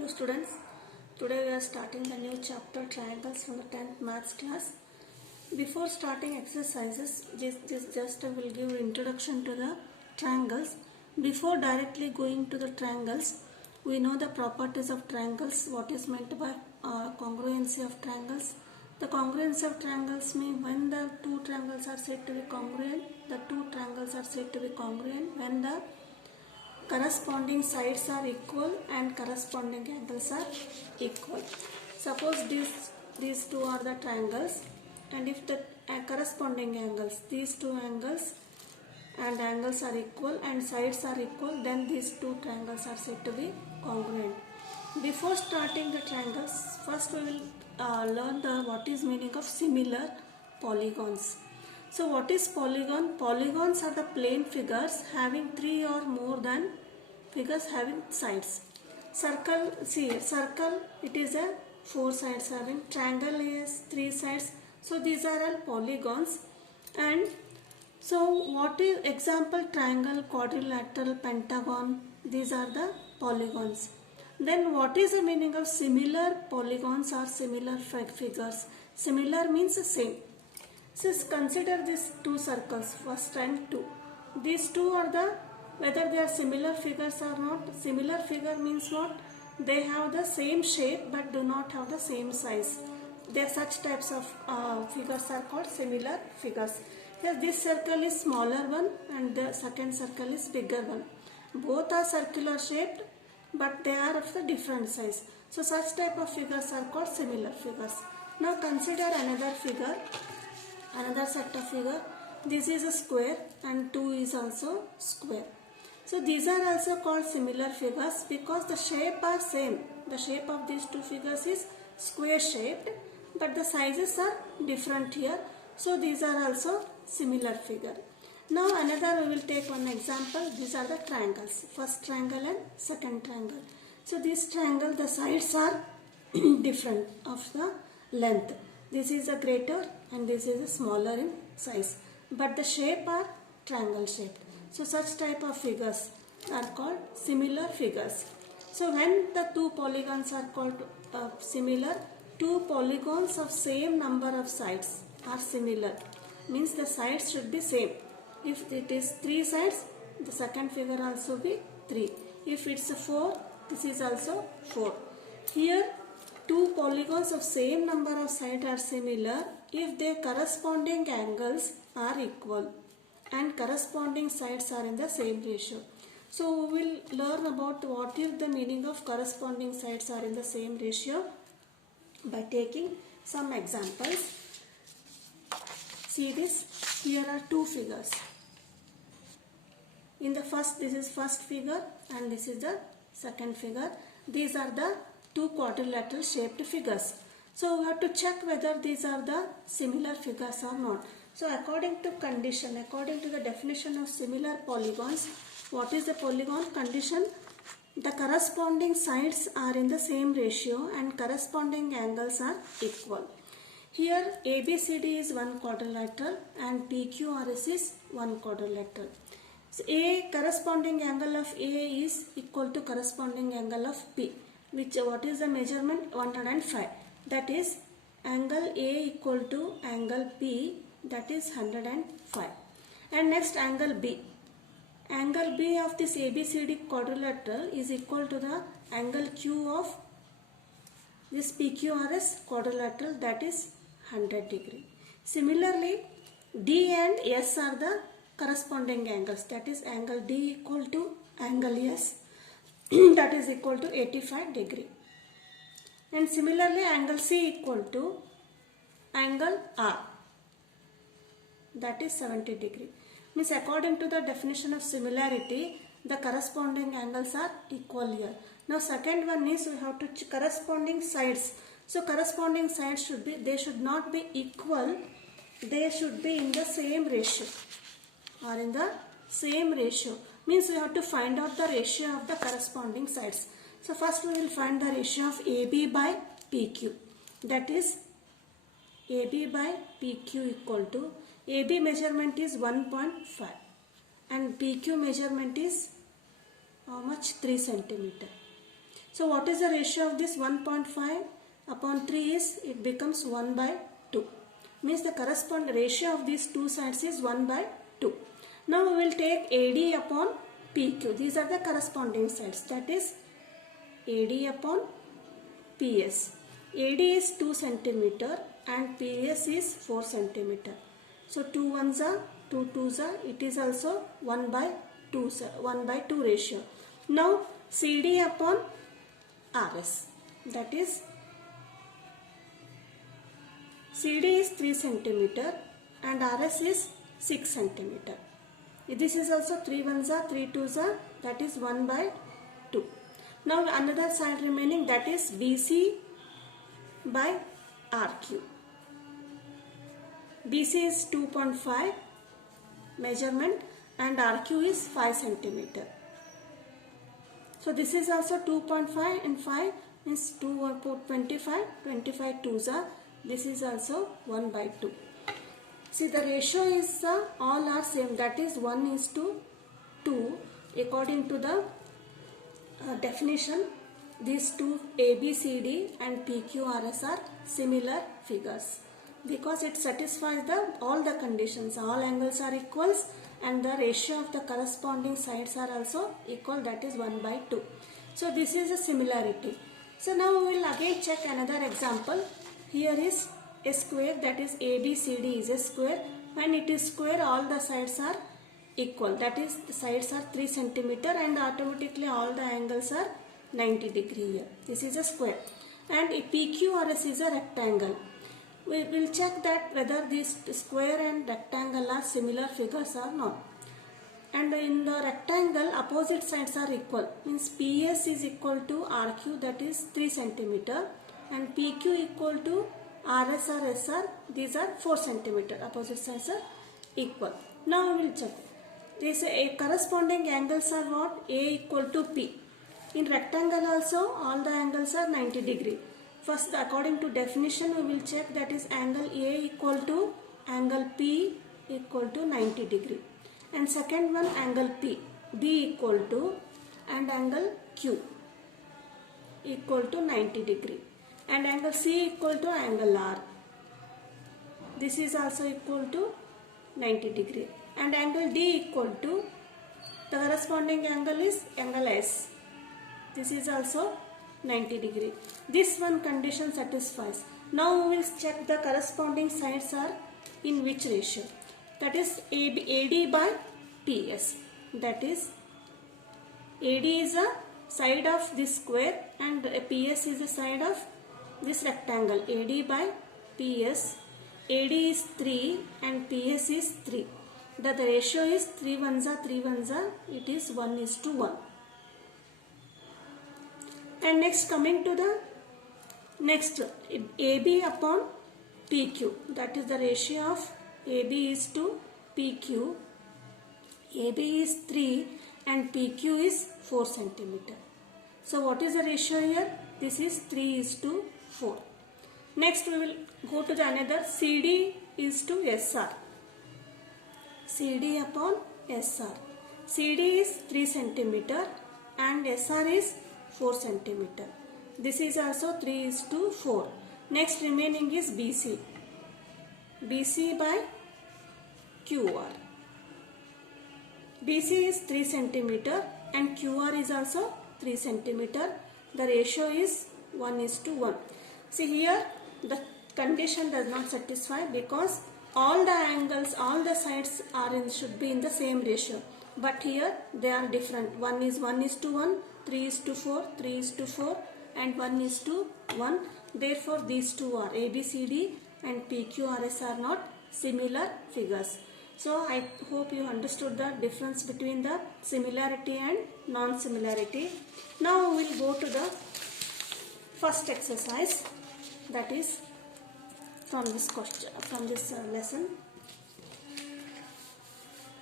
Hello students, today we are starting the new chapter triangles from the 10th maths class. Before starting exercises, just I will give introduction to the triangles. Before directly going to the triangles, we know the properties of triangles, what is meant by congruency of triangles. The congruency of triangles mean when the two triangles are said to be congruent, the two triangles are said to be congruent when the corresponding sides are equal and corresponding angles are equal. Suppose these two are the triangles, and if the corresponding angles, these two angles and angles are equal and sides are equal, then these two triangles are said to be congruent. Before starting the triangles, first we will learn what is meaning of similar polygons. So what is polygon? Polygons are the plane figures having three or more than figures having sides. Circle, circle, it is a four sides having. Triangle is three sides. So these are all polygons. And so what is example? Triangle, quadrilateral, pentagon, these are the polygons. Then what is the meaning of similar polygons or similar figures? Similar means same. So consider these two circles, first and two. These two are the, whether they are similar figures or not. Similar figure means what? They have the same shape but do not have the same size. There such types of figures are called similar figures. Here this circle is smaller one and the second circle is bigger one. Both are circular shaped but they are of the different size. So such type of figures are called similar figures. Now consider another figure. Another set of figure. This is a square and 2 is also square. So these are also called similar figures because the shape are same. The shape of these two figures is square shaped but the sizes are different here. So these are also similar figure. Now another we will take one example. These are the triangles. First triangle and second triangle. So this triangle, the sides are different of the length. This is a greater and this is a smaller in size. But the shape are triangle shaped. So such type of figures are called similar figures. So when the two polygons are called similar, two polygons of same number of sides are similar. Means the sides should be same. If it is three sides, the second figure also be 3. If it's a 4, this is also 4. Here two polygons of same number of sides are similar if their corresponding angles are equal and corresponding sides are in the same ratio. So we will learn about what is the meaning of corresponding sides are in the same ratio by taking some examples. See this, here are two figures. In the first, this is first figure and this is the second figure. These are the two quadrilateral shaped figures. So we have to check whether these are the similar figures or not. So according to condition, according to the definition of similar polygons, what is the polygon condition? The corresponding sides are in the same ratio and corresponding angles are equal. Here ABCD is one quadrilateral and PQRS is one quadrilateral. So A corresponding angle of A is equal to corresponding angle of P. Which what is the measurement? 105. That is angle A equal to angle P, that is 105. And next angle B. Angle B of this ABCD quadrilateral is equal to the angle Q of this PQRS quadrilateral, that is 100 degree. Similarly, D and S are the corresponding angles, that is angle D equal to angle S that is equal to 85 degree. And similarly angle C equal to angle R, that is 70 degree. Means according to the definition of similarity, the corresponding angles are equal here. Now second one is we have to corresponding sides. So corresponding sides should be, they should not be equal, they should be in the same ratio or in the same ratio. Means we have to find out the ratio of the corresponding sides. So first we will find the ratio of AB by PQ. That is AB by PQ equal to, AB measurement is 1.5 and PQ measurement is how much? 3 centimeter. So what is the ratio of this 1.5 upon 3 is, it becomes 1 by 2. Means the corresponding ratio of these two sides is 1 by 2. Now we will take AD upon PQ. These are the corresponding sides. That is AD upon PS. AD is 2 centimeter and PS is 4 centimeter. So 2 ones are 2 twos are. It is also 1 by 2 ratio. Now CD upon RS. That is CD is 3 centimeter and RS is 6 centimeter. This is also 3 ones are 3 twos are. That is 1 by 2. Now another side remaining, that is BC by RQ. BC is 2.5 measurement and RQ is 5 centimeter. So this is also 2.5 and 5 means 2 put 25, 25 twos are. This is also 1 by 2. See, the ratio is all are same, that is 1:2 according to the definition. These two ABCD and PQRS are similar figures because it satisfies all the conditions. All angles are equals and the ratio of the corresponding sides are also equal, that is 1 by 2. So this is a similarity. So now we will again check another example. Here is a square, that is ABCD is a square. When it is square, all the sides are equal, that is the sides are 3 centimeter and automatically all the angles are 90 degree here. This is a square. And a PQRS is a rectangle. We will check that whether this square and rectangle are similar figures or not. And in the rectangle, opposite sides are equal. Means PS is equal to RQ, that is 3 centimeter, and PQ equal to RS or SR, these are 4 centimeter. Opposite sides are equal. Now we will check. This corresponding angles are what? A equal to P. In rectangle also, all the angles are 90 degree. First, according to definition, we will check, that is angle A equal to angle P equal to 90 degree. And second one, angle P, B equal to, and angle Q equal to 90 degree. And angle C equal to angle R. This is also equal to 90 degree. And angle D equal to, the corresponding angle is angle S. This is also 90 degree. This one condition satisfies. Now we will check the corresponding sides are in which ratio. That is AD by PS. That is AD is a side of this square and PS is the side of this rectangle. AD by PS. AD is 3 and PS is 3. The ratio is 3 ones are 3 ones are. It is 1:1. And next, coming to the next, AB upon PQ. That is the ratio of AB is to PQ. AB is 3 and PQ is 4 centimeter. So what is the ratio here? This is 3:4. Next we will go to the another, CD is to SR. CD upon SR. CD is 3 centimeter and SR is 4 centimeter. This is also 3:4. Next remaining is BC. BC by QR. BC is 3 centimeter and QR is also 3 centimeter. The ratio is 1:1. See here, the condition does not satisfy because all the angles, all the sides are should be in the same ratio. But here they are different. One is 1:1, 3:4, 3:4 and 1:1. Therefore these two are ABCD and PQRS are not similar figures. So I hope you understood the difference between the similarity and non-similarity. Now we will go to the first exercise, that is from this question, from this lesson.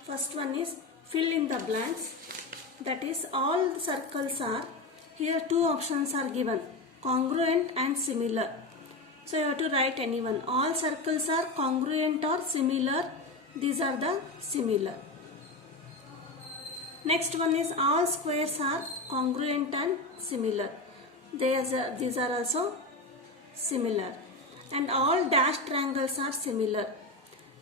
First one is fill in the blanks. That is, all the circles are, here two options are given, congruent and similar. So you have to write any one. All circles are congruent or similar. These are the similar. Next one is all squares are congruent and similar. these are also similar, and all dashed triangles are similar.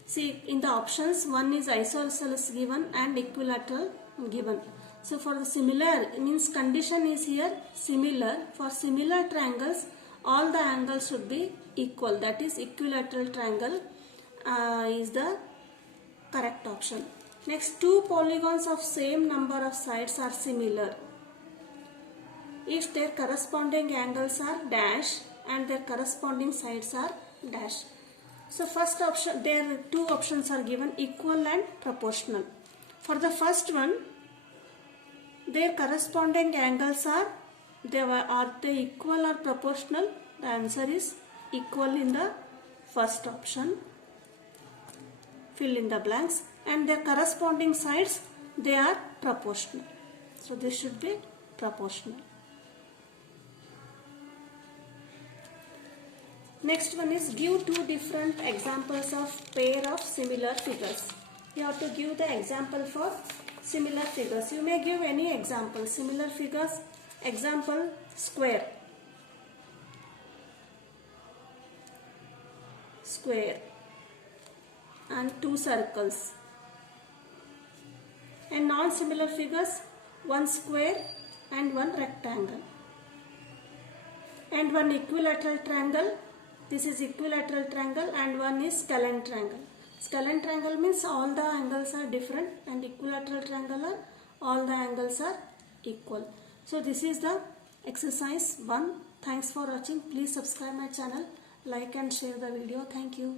See, in the options, one is isosceles given and equilateral given. So for the similar, it means condition is here similar. For similar triangles, all the angles should be equal. That is, equilateral triangle is the correct option. Next, two polygons of same number of sides are similar if their corresponding angles are dash and their corresponding sides are dash. So first option, there are two options are given, equal and proportional. For the first one, their corresponding angles are they equal or proportional? The answer is equal in the first option. Fill in the blanks. And their corresponding sides, they are proportional. So this should be proportional. Next one is give two different examples of pair of similar figures. You have to give the example for similar figures. You may give any example. Similar figures, example square. Square and two circles. And non-similar figures, one square and one rectangle. And one equilateral triangle. This is equilateral triangle and one is scalene triangle. Scalene triangle means all the angles are different, and equilateral triangle are all the angles are equal. So this is the exercise 1. Thanks for watching. Please subscribe my channel, like and share the video. Thank you.